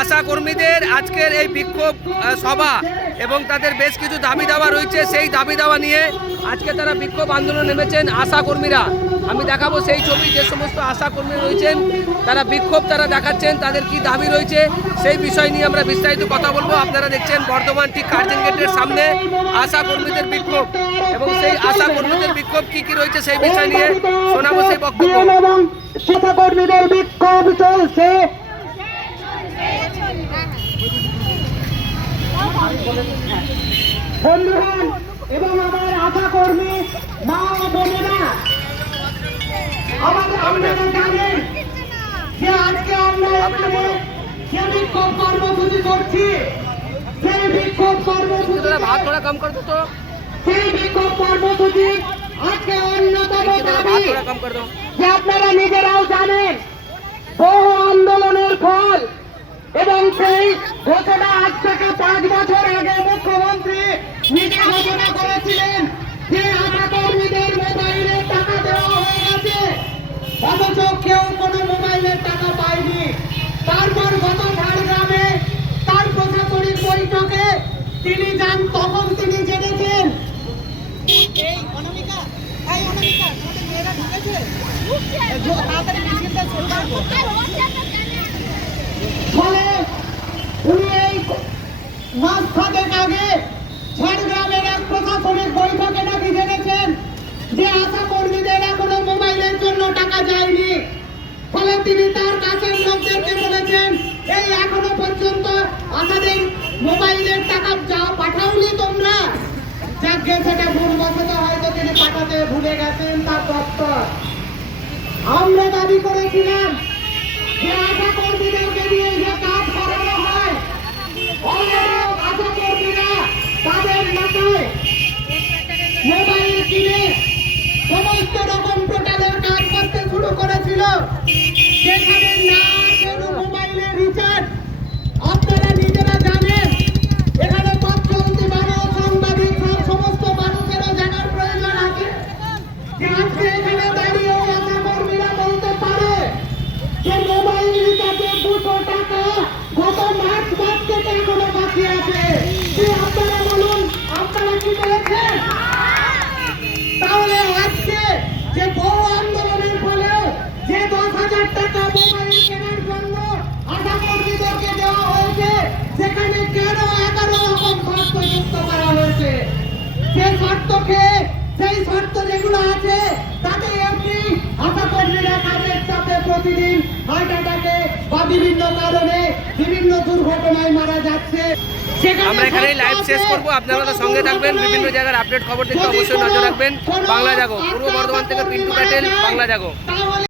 আশা কর্মীদের আজকের এই বিক্ষোভ সভা এবং তাদের বেশ কিছু দাবি দাওয়া রয়েছে, সেই দাবি দাওয়া নিয়ে আজকে তারা বিক্ষোভ আন্দোলন নেমেছেন আশা কর্মীরা আমি দেখাবো সেই ছবি, যে সমস্ত আশা কর্মী রয়েছেন, তারা বিক্ষোভ তারা দেখাচ্ছেন, তাদের কি দাবি রয়েছে সেই বিষয় নিয়ে আমরা বিস্তারিত কথা বলব। আপনারা দেখছেন বর্ধমান ঠিক কার্জন গেটের সামনে আশা কর্মীদের বিক্ষোভ এবং সেই আশা কর্মীদের বিক্ষোভ কি কি রয়েছে সেই বিষয় নিয়ে শোনাবো সেই বক্তব্য। বিক্ষোভ চলছে। বন্ধুগণ এবং আমার আশা কর্মী মা ও বোনেরা আমাদের আপনারা জানেন যে আজকে আমরা এখানে যে বিক্ষোভ কর্মসূচি করছি সেই বিক্ষোভ কর্মসূচি ভাত থোড়া কম কর তো? সেই বিক্ষোভ কর্মসূচি আজকে অন্যতম দাবি যে আপনারা নিজেরাও জানেন বহু আন্দোলনের ফল ঘোষণা আজ থেকে পাঁচ বছর আগে মুখ্যমন্ত্রী নিজে ঘোষণা করেছিলেন যে আশা কর্মীদের মোবাইলের টাকা দেওয়া হয়ে গেছে। অথচ কেউ কোনো মোবাইলের টাকা পায়নি। তারপর গত ঝাড়গ্রামে তার প্রশাসনিক বৈঠকে তিনি যান তখন তিনি জেনেছেন এই অনামিকা এই অনামিকা তোমাদের মেয়েরা ঢুকেছে? তাড়াতাড়ি মিছিলটা শুরু করব মাস খানেক আগে ঝাড়গ্রামের এক প্রশাসনিক বৈঠকে নাকি জেনেছেন যে আশা কর্মীদের এখনও মোবাইলের জন্য টাকা যায়নি। ফলে তিনি তার কাছের লোকদেরকে বলেছেন, এই এখনও পর্যন্ত আমাদের মোবাইলের টাকা যা পাঠাওনি তোমরা। যাকে সেটা ভুলবশত হয়তো তিনি পাঠাতে ভুলে গেছেন তার দপ্তর। আমরা দাবি করেছিলাম যে আশা কর্মীদেরকে দিয়ে যে কাজ করানো হয় অন্য আশা কর্মীরা তাদের মাথায় মোবাইল কিনে সমস্ত রকম টোটালের কাজ করতে শুরু করেছিল। সেখানে না মোবাইলের রিচার্জ আপনারা নিজেরা জানেন, এখানে পথচলতি মানুষ, সাংবাদিক, সব সমস্ত মানুষেরও জানার প্রয়োজন আছে। এখানে হাজার টাকা মোবাইল কেনার জন্য আশা কর্মীদেরকে দেওয়া হয়েছে। সেখানে কেন এগারো রকম শর্ত যুক্ত করা হয়েছে? সেই শর্তকে সেই শর্ত যেগুলো আছে তাতে এমনি আশা কর্মীরা কাজের চাপে প্রতিদিন হার্ট অ্যাটাকে বা বিভিন্ন কারণে বিভিন্ন দুর্ঘটনায় মারা যাচ্ছে। আমরা এখানে লাইভ শেষ করব। আপনারা সঙ্গে থাকবেন বিভিন্ন জায়গার আপডেট খবর দেখতে অবশ্যই নজর রাখবেন। বাংলা জাগো পূর্ব বর্ধমান থেকে পিন্টু প্যাটেল বাংলা জাগো।